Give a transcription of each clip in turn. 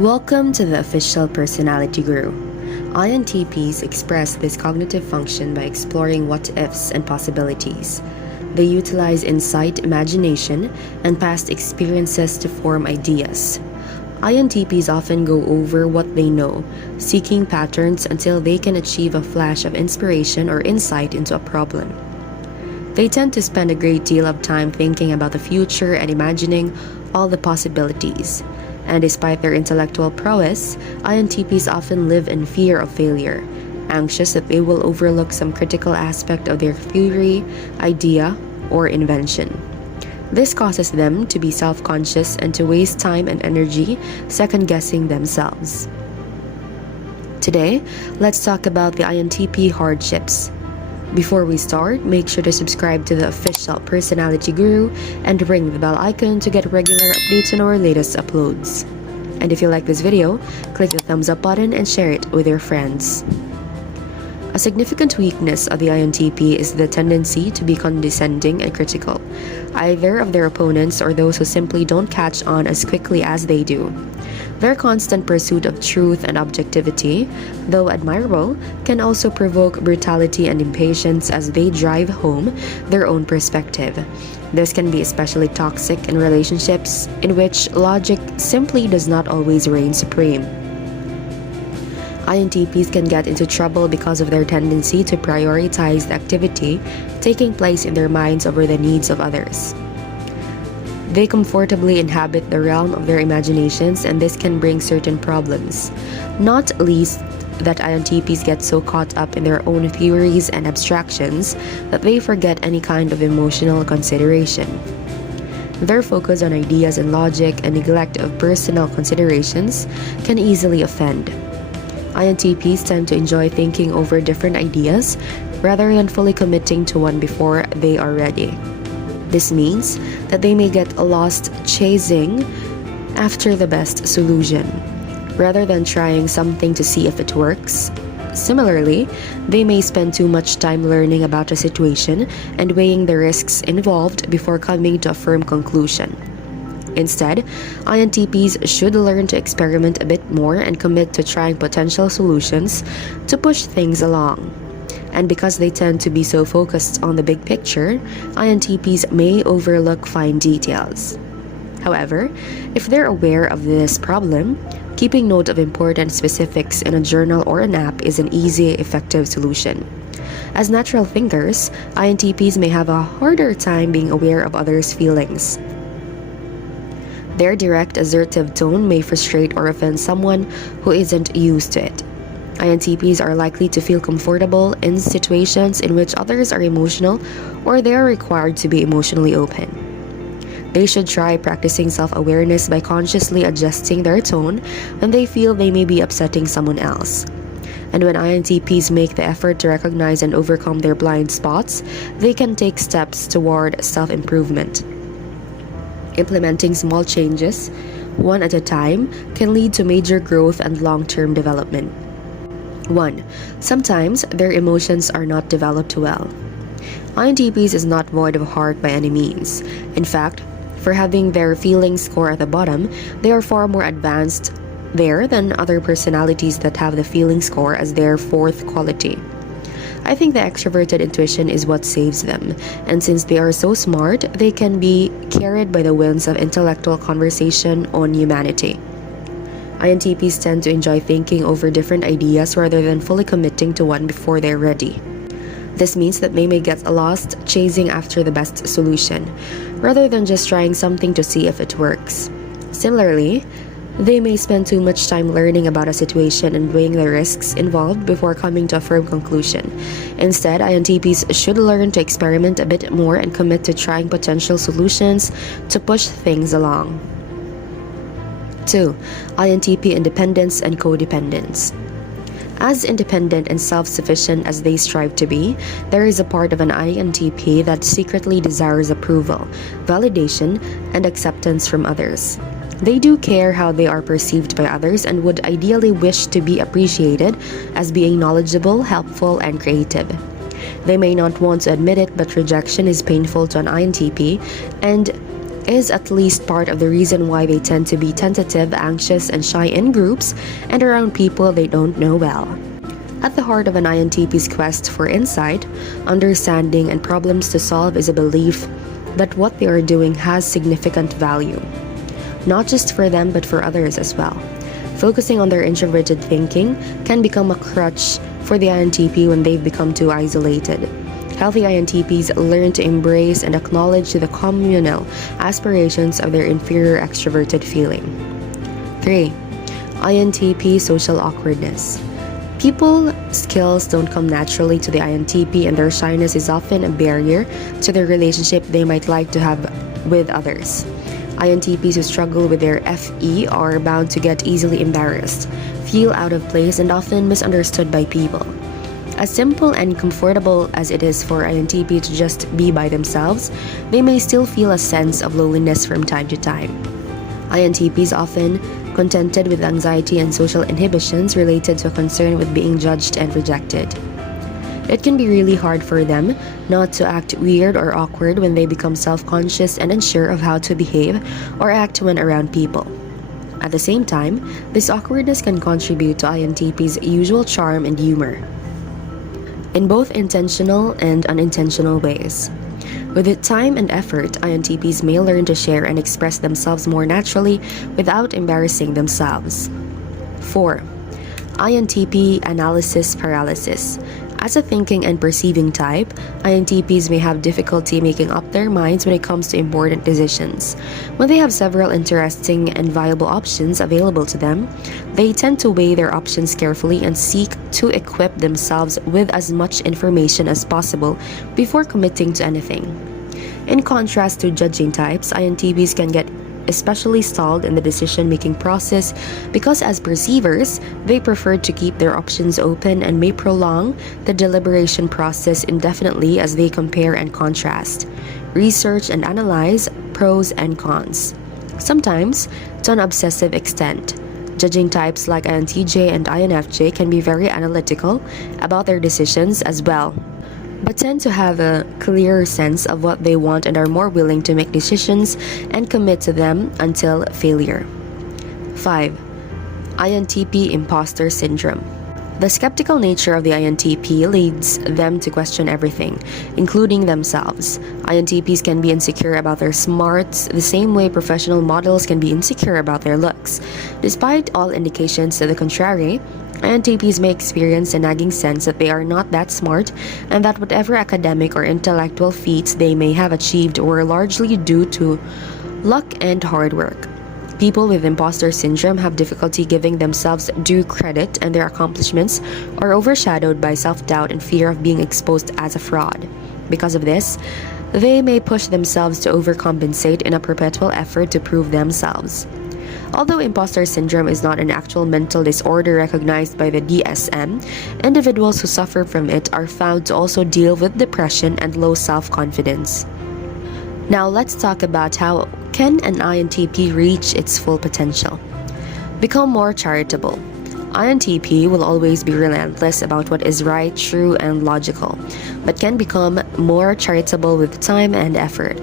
Welcome to the Official Personality Guru. INTPs express this cognitive function by exploring what-ifs and possibilities. They utilize insight, imagination, and past experiences to form ideas. INTPs often go over what they know, seeking patterns until they can achieve a flash of inspiration or insight into a problem. They tend to spend a great deal of time thinking about the future and imagining all the possibilities. And despite their intellectual prowess, INTPs often live in fear of failure, anxious that they will overlook some critical aspect of their theory, idea, or invention. This causes them to be self-conscious and to waste time and energy second-guessing themselves. Today, let's talk about the INTP hardships. Before we start, make sure to subscribe to the Official Personality Guru and ring the bell icon to get regular updates on our latest uploads. And if you like this video, click the thumbs up button and share it with your friends. A significant weakness of the INTP is the tendency to be condescending and critical, either of their opponents or those who simply don't catch on as quickly as they do. Their constant pursuit of truth and objectivity, though admirable, can also provoke brutality and impatience as they drive home their own perspective. This can be especially toxic in relationships in which logic simply does not always reign supreme. INTPs can get into trouble because of their tendency to prioritize the activity taking place in their minds over the needs of others. They comfortably inhabit the realm of their imaginations, and this can bring certain problems, not least that INTPs get so caught up in their own theories and abstractions that they forget any kind of emotional consideration. Their focus on ideas and logic and neglect of personal considerations can easily offend. INTPs tend to enjoy thinking over different ideas rather than fully committing to one before they are ready. This means that they may get lost chasing after the best solution, rather than trying something to see if it works. Similarly, they may spend too much time learning about a situation and weighing the risks involved before coming to a firm conclusion. Instead, INTPs should learn to experiment a bit more and commit to trying potential solutions to push things along. And because they tend to be so focused on the big picture, INTPs may overlook fine details. However, if they're aware of this problem, keeping note of important specifics in a journal or an app is an easy, effective solution. As natural thinkers, INTPs may have a harder time being aware of others' feelings. Their direct, assertive tone may frustrate or offend someone who isn't used to it. INTPs are likely to feel comfortable in situations in which others are emotional or they are required to be emotionally open. They should try practicing self-awareness by consciously adjusting their tone when they feel they may be upsetting someone else. And when INTPs make the effort to recognize and overcome their blind spots, they can take steps toward self-improvement. Implementing small changes, one at a time, can lead to major growth and long-term development. 1. Sometimes their emotions are not developed well. INTPs is not void of heart by any means. In fact, for having their feelings score at the bottom, they are far more advanced there than other personalities that have the feeling score as their fourth quality. I think the extroverted intuition is what saves them, and since they are so smart, they can be carried by the winds of intellectual conversation on humanity. INTPs tend to enjoy thinking over different ideas rather than fully committing to one before they're ready. This means that they may get lost chasing after the best solution, rather than just trying something to see if it works. Similarly, they may spend too much time learning about a situation and weighing the risks involved before coming to a firm conclusion. Instead, INTPs should learn to experiment a bit more and commit to trying potential solutions to push things along. 2. INTP independence and codependence. As independent and self-sufficient as they strive to be, there is a part of an INTP that secretly desires approval, validation, and acceptance from others. They do care how they are perceived by others and would ideally wish to be appreciated as being knowledgeable, helpful, and creative. They may not want to admit it, but rejection is painful to an INTP, and is at least part of the reason why they tend to be tentative, anxious, and shy in groups and around people they don't know well. At the heart of an INTP's quest for insight, understanding, and problems to solve is a belief that what they are doing has significant value, not just for them but for others as well. Focusing on their introverted thinking can become a crutch for the INTP when they've become too isolated. Healthy INTPs learn to embrace and acknowledge the communal aspirations of their inferior extroverted feeling. 3. INTP social awkwardness. People skills don't come naturally to the INTP, and their shyness is often a barrier to the relationship they might like to have with others. INTPs who struggle with their FE are bound to get easily embarrassed, feel out of place, and often misunderstood by people. As simple and comfortable as it is for INTP to just be by themselves, they may still feel a sense of loneliness from time to time. INTPs often contented with anxiety and social inhibitions related to a concern with being judged and rejected. It can be really hard for them not to act weird or awkward when they become self-conscious and unsure of how to behave or act when around people. At the same time, this awkwardness can contribute to INTP's usual charm and humor, in both intentional and unintentional ways. With time and effort, INTPs may learn to share and express themselves more naturally without embarrassing themselves. 4. INTP analysis paralysis. As a thinking and perceiving type, INTPs may have difficulty making up their minds when it comes to important decisions. When they have several interesting and viable options available to them, they tend to weigh their options carefully and seek to equip themselves with as much information as possible before committing to anything. In contrast to judging types, INTPs can get especially stalled in the decision-making process because as perceivers, they prefer to keep their options open and may prolong the deliberation process indefinitely as they compare and contrast, research and analyze pros and cons, sometimes to an obsessive extent. Judging types like INTJ and INFJ can be very analytical about their decisions as well, but tend to have a clearer sense of what they want and are more willing to make decisions and commit to them until failure. 5. INTP imposter syndrome. The skeptical nature of the INTP leads them to question everything, including themselves. INTPs can be insecure about their smarts the same way professional models can be insecure about their looks. Despite all indications to the contrary, INTPs may experience a nagging sense that they are not that smart and that whatever academic or intellectual feats they may have achieved were largely due to luck and hard work. People with imposter syndrome have difficulty giving themselves due credit, and their accomplishments are overshadowed by self-doubt and fear of being exposed as a fraud. Because of this, they may push themselves to overcompensate in a perpetual effort to prove themselves. Although imposter syndrome is not an actual mental disorder recognized by the DSM, individuals who suffer from it are found to also deal with depression and low self-confidence. Now let's talk about how can an INTP reach its full potential. Become more charitable. INTP will always be relentless about what is right, true, and logical, but can become more charitable with time and effort.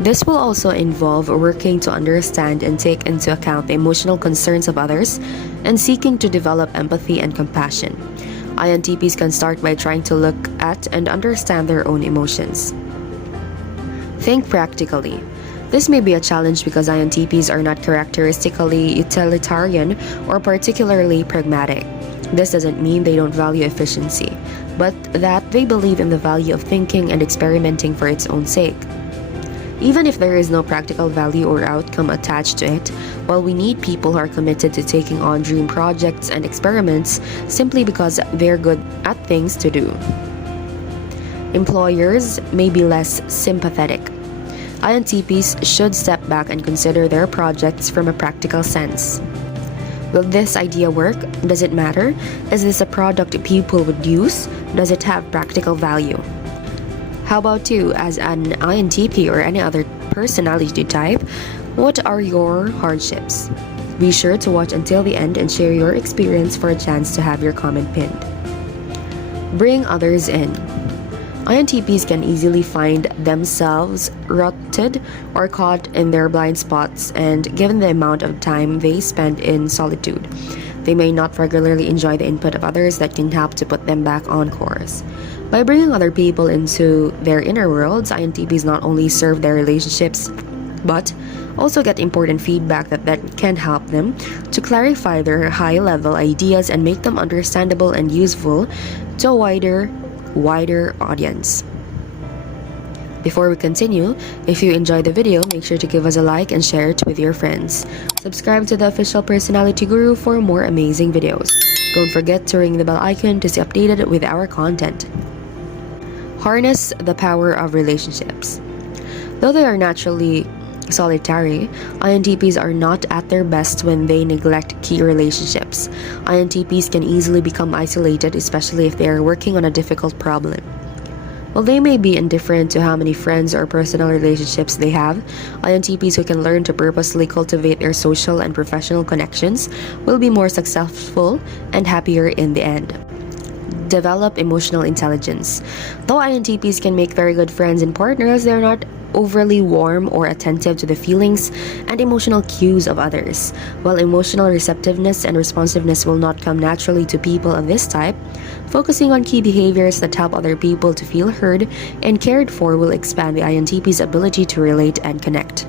This will also involve working to understand and take into account the emotional concerns of others and seeking to develop empathy and compassion. INTPs can start by trying to look at and understand their own emotions. Think practically. This may be a challenge because INTPs are not characteristically utilitarian or particularly pragmatic. This doesn't mean they don't value efficiency, but that they believe in the value of thinking and experimenting for its own sake. Even if there is no practical value or outcome attached to it, while we need people who are committed to taking on dream projects and experiments simply because they're good at things to do. Employers may be less sympathetic. INTPs should step back and consider their projects from a practical sense. Will this idea work? Does it matter? Is this a product people would use? Does it have practical value? How about you, as an INTP or any other personality type? What are your hardships? Be sure to watch until the end and share your experience for a chance to have your comment pinned. Bring others in. INTPs can easily find themselves rooted or caught in their blind spots, and given the amount of time they spend in solitude, they may not regularly enjoy the input of others that can help to put them back on course. By bringing other people into their inner worlds, INTPs not only serve their relationships, but also get important feedback that can help them to clarify their high-level ideas and make them understandable and useful to a wider audience. Before we continue, if you enjoyed the video, make sure to give us a like and share it with your friends. Subscribe to the Official Personality Guru for more amazing videos. Don't forget to ring the bell icon to stay updated with our content. Harness the power of relationships. Though they are naturally solitary, INTPs are not at their best when they neglect key relationships. INTPs can easily become isolated, especially if they are working on a difficult problem. While they may be indifferent to how many friends or personal relationships they have, INTPs who can learn to purposely cultivate their social and professional connections will be more successful and happier in the end. Develop emotional intelligence. Though INTPs can make very good friends and partners, they are not overly warm or attentive to the feelings and emotional cues of others. While emotional receptiveness and responsiveness will not come naturally to people of this type, focusing on key behaviors that help other people to feel heard and cared for will expand the INTP's ability to relate and connect.